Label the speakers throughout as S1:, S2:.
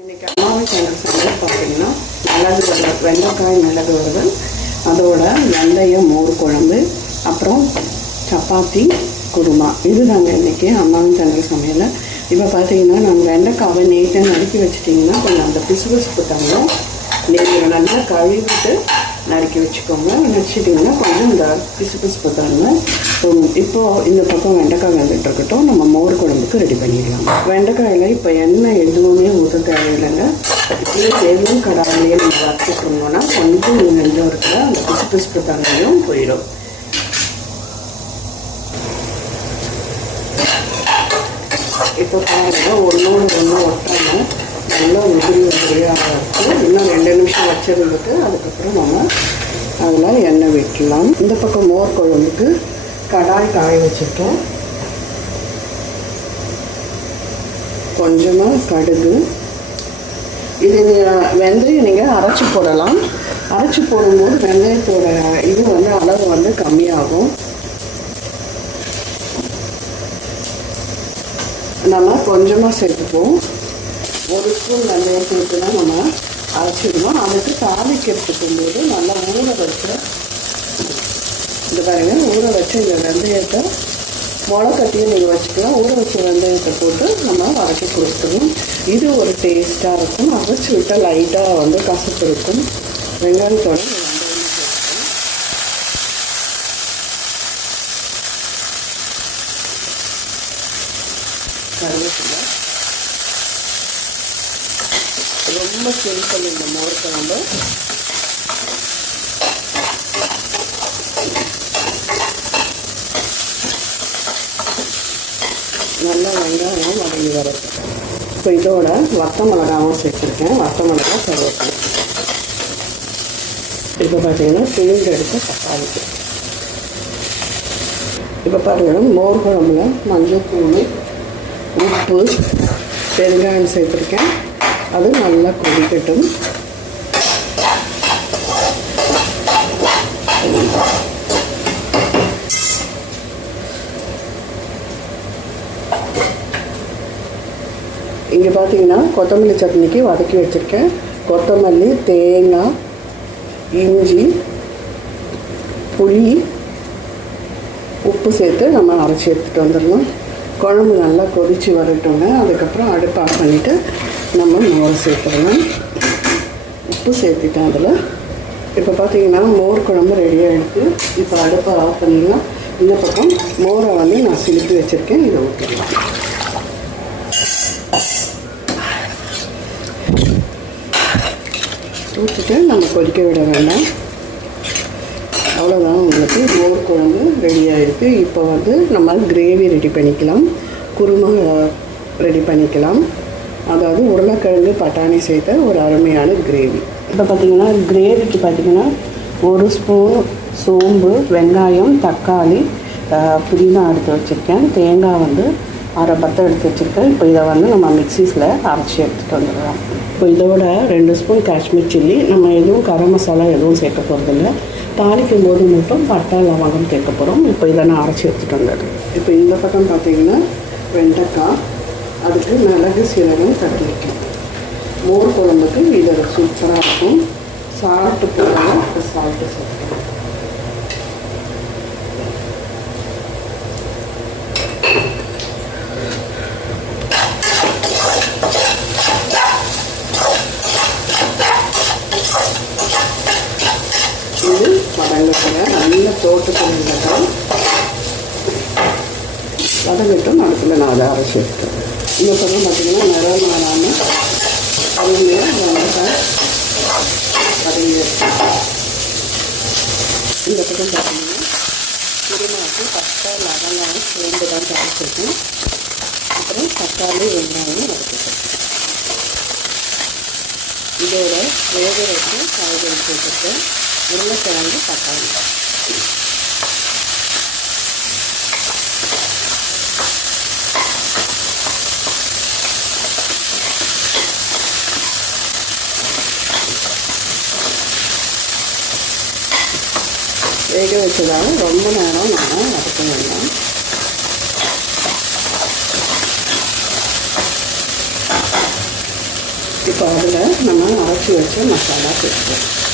S1: இன்னைக்கு அம்மாவை சேனல் சமையல் பார்த்தீங்கன்னா மிளகு வறுவல் வெண்டைக்காய் மிளகு வறுவல் அதோட வெந்தய மோர் குழம்பு அப்புறம் சப்பாத்தி குருமா. இதுதாங்க இன்றைக்கி அம்மாவின் சேனல் சமையல். இப்போ பார்த்தீங்கன்னா நாங்கள் வெண்டைக்காவை நேற்று நறுக்கி வச்சிட்டிங்கன்னா கொஞ்சம் அந்த பிசுபிசுப்பு தங்கும். நீங்கள் நல்லா கழுவிட்டு நறுக்கி வச்சுக்கோங்க. நடிச்சிட்டிங்கன்னா கொஞ்சம் இந்த பிசு பிசுப்பு இப்போது இந்த பக்கம் வெண்டைக்காய் வந்துட்டு இருக்கட்டும். நம்ம மோர் குழம்புக்கு ரெடி பண்ணிடலாம். வெண்டைக்காயில் இப்போ எண்ணெய் எதுவுமே ஊற்ற தேவையில்லைங்க. இப்படியே வெறும் கடாயிலேயே நம்ம வறுத்துட்டோம்னா கொஞ்சம் நெஞ்சம் இருக்கிற அந்த பிசு பிசுப்பு தன்மையும் போயிடும். இப்போ பாருங்கள் ஒன்றோடு ஒன்று ஒட்டாமல் நல்லா உதிரி உதிரியாக இருக்கும் இன்னும் ரெண்டு நிமிஷம் வச்சிருந்துட்டு அதுக்கப்புறம் நம்ம அதில் எண்ணெய் விட்டுலாம் இந்த பக்கம் மோர் குழம்புக்கு கடாய் காய வச்சுருக்கோம் கொஞ்சமாக கடுகு. இது வெந்தயம் நீங்கள் அரைச்சி போடலாம். அரைச்சி போடும்போது வெந்தயத்தோட இது வந்து அளவு வந்து கம்மியாகும். நம்ம கொஞ்சமாக சேர்த்துப்போம். ஒரு ஸ்பூன் வெந்தயம் சேர்த்து தான் நம்ம அரைச்சிடுவோம் அதுக்கு தாளிக்கிறதுக்கு போது நல்லா ஊற வச்சு இந்த பாருங்க ஊற வச்ச இந்த வெந்தயத்தை முளை கட்டியும் நீங்கள் வச்சுக்கலாம். ஊற வச்ச வெந்தயத்தை போட்டு நம்ம வதக்கி கொடுத்துருவோம் இது ஒரு டேஸ்ட்டாக இருக்கும். அரைச்சி விட்டால் லைட்டாக வந்து கசப்பு இருக்கும். வெங்காயத்தோட இந்த வெந்தயம் சேர்த்துக்கலாம் கருவேப்பிலை ரொம்ப சிம்பிள் இந்த மோர் குழம்பு நல்லா வெங்காயம் வதங்கி வரட்டும். இப்போ இதோட வத்த மிளகாவும் சேர்த்துருக்கேன். வத்த மிளகா கருவேப்பிலை. இப்போ பார்த்தீங்கன்னா பிழிஞ்சு எடுத்த தக்காளி. இப்போ பாருங்கள் மோர் குழம்புல மஞ்சள் தூள் உப்பு பெருங்காயம் சேர்த்துருக்கேன். அது நல்லா கொதிக்கட்டும். இங்கே பார்த்தீங்கன்னா கொத்தமல்லி சட்னிக்கு வதக்கி வச்சுருக்கேன். கொத்தமல்லி தேங்காய் இஞ்சி புளி உப்பு சேர்த்து நம்ம அரைச்சி எடுத்துகிட்டு வந்துடலாம் குழம்பு நல்லா கொதித்து வரட்டுங்க. அதுக்கப்புறம் அடுப்பு ஆஃப் பண்ணிவிட்டு நம்ம மோர் சேர்த்துடலாம். உப்பு சேர்த்துட்டேன் அதில். இப்போ பார்த்தீங்கன்னா மோர் குழம்பு ரெடி ஆகிடுது இப்போ அடுப்பை ஆஃப் பண்ணிடலாம். இந்த பக்கம் மோரை வந்து நான் சிலுப்பி வச்சுருக்கேன். இதை ஊற்றிடலாம் ஊற்றிட்டு நம்ம கொதிக்க விட வேண்டாம். அவ்வளோதான் உங்களுக்கு மோர் குழம்பு ரெடியாகிருக்கு இப்போ வந்து நம்ம கிரேவி ரெடி பண்ணிக்கலாம். குருமா ரெடி பண்ணிக்கலாம். அதாவது உருளைக்கிழங்கு பட்டாணி சேர்த்த ஒரு அருமையான கிரேவி இப்போ பார்த்தீங்கன்னா கிரேவிக்கு பார்த்தீங்கன்னா ஒரு ஸ்பூன் சோம்பு வெங்காயம் தக்காளி புதினா எடுத்து வச்சுருக்கேன். தேங்காய் வந்து அரை பத்தை எடுத்து வச்சுருக்கேன். இப்போ இதை வந்து நம்ம மிக்சிஸில் அரைச்சி எடுத்துகிட்டு வந்துடலாம். இப்போ இதோட ரெண்டு ஸ்பூன் காஷ்மீர் சில்லி. நம்ம எதுவும் கரம் மசாலா எதுவும் சேர்க்க போகிறதில்ல தாளிக்கும் போது மட்டும் பட்டை லவங்கம் சேர்க்க போகிறோம் இப்போ இதை நான் அரைச்சி எடுத்துகிட்டு வந்தது. இப்போ இந்த பக்கம் பார்த்தீங்கன்னா வெண்டைக்காய் அதுக்கு மிளகு சீரகம் தட்டி வைக்கணும். மோர் குழம்புக்கு இது சூப்பராக இருக்கும். சால்ட்டு போடலாம் சால்ட்டு சேர்த்துக்கலாம் இது நல்ல தோட்டத்தில் இருந்தால் வதங்கட்டும். அடுப்பில் நான் அதை அரைச்சி எடுத்துக்கிறேன் இந்த பக்கம் பார்த்தீங்கன்னா நிறம் மாறாமல் அருமையாக வெங்காயம் வதங்கி இந்த பக்கம் பார்த்தீங்கன்னா குருமாவுக்கு பட்டை லவங்காயம் சேர்ந்து தான் தரைச்சிருக்கேன் அப்புறம் தக்காளி வெங்காயம் வதக்கிட்டேன் இதோட வேக வச்சு காய்கறி சேர்த்துருக்கேன் உருளைக்கிழங்கு தக்காளி. வேக வச்சதால் ரொம்ப நேரம் நம்ம வதக்க வேண்டாம். இப்போ அதில் நம்ம அரைச்சி வச்ச மசாலா சேர்த்துக்கலாம்.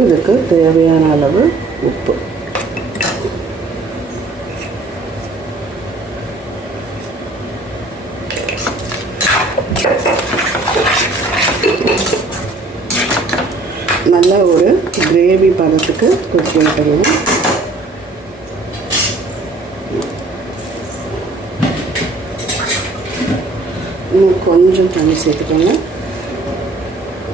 S1: இப்போ இதுக்கு தேவையான அளவு உப்பு. நல்ல ஒரு கிரேவி பதத்துக்கு குக் பண்ணிக்கணும் இன்னும் கொஞ்சம் தண்ணி சேர்த்துக்கோங்க.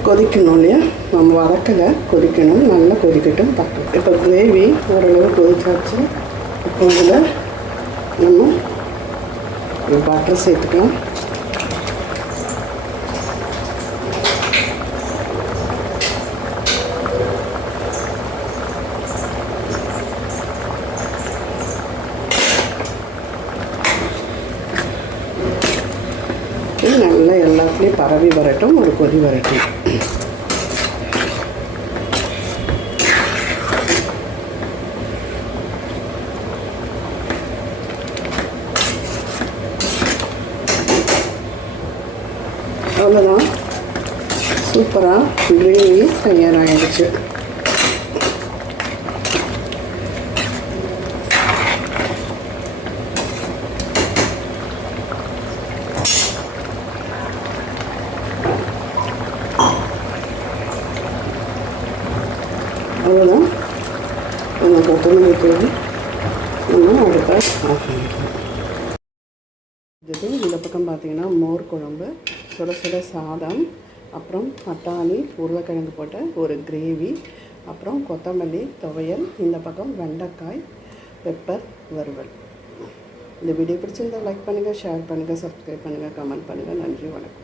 S1: கொதிக்கணும் இல்லையா? நம்ம வதக்கலை கொதிக்கணும் நல்லா கொதிக்கட்டும் பார்க்கலாம். இப்போ கிரேவி ஓரளவு கொதிச்சாச்சு. இப்போ இதில் நம்ம பட்டர் சேர்த்துக்கலாம். நல்லா எல்லாத்துலேயும் பரவி வரட்டும் ஒரு கொதி வரட்டும். அவ்வளோதான் சூப்பராக கிரேவி தயாராகிடுச்சு அவ்வளோதான் நம்ம கொத்தமல்லி தூவி நம்ம அடுப்பை ஆஃப் பண்ணிக்கலாம் இந்த பக்கம் பார்த்தீங்கன்னா மோர் குழம்பு. சுட சுட சாதம் அப்புறம் பட்டாணி உருளைக்கிழங்கு போட்ட ஒரு கிரேவி அப்புறம் கொத்தமல்லி துவையல் இந்த பக்கம் வெண்டைக்காய் பெப்பர் வறுவல். இந்த வீடியோ பிடிச்சிருந்தால் லைக் பண்ணுங்கள் ஷேர் பண்ணுங்கள் சப்ஸ்கிரைப் பண்ணுங்கள் கமெண்ட் பண்ணுங்கள் நன்றி வணக்கம்.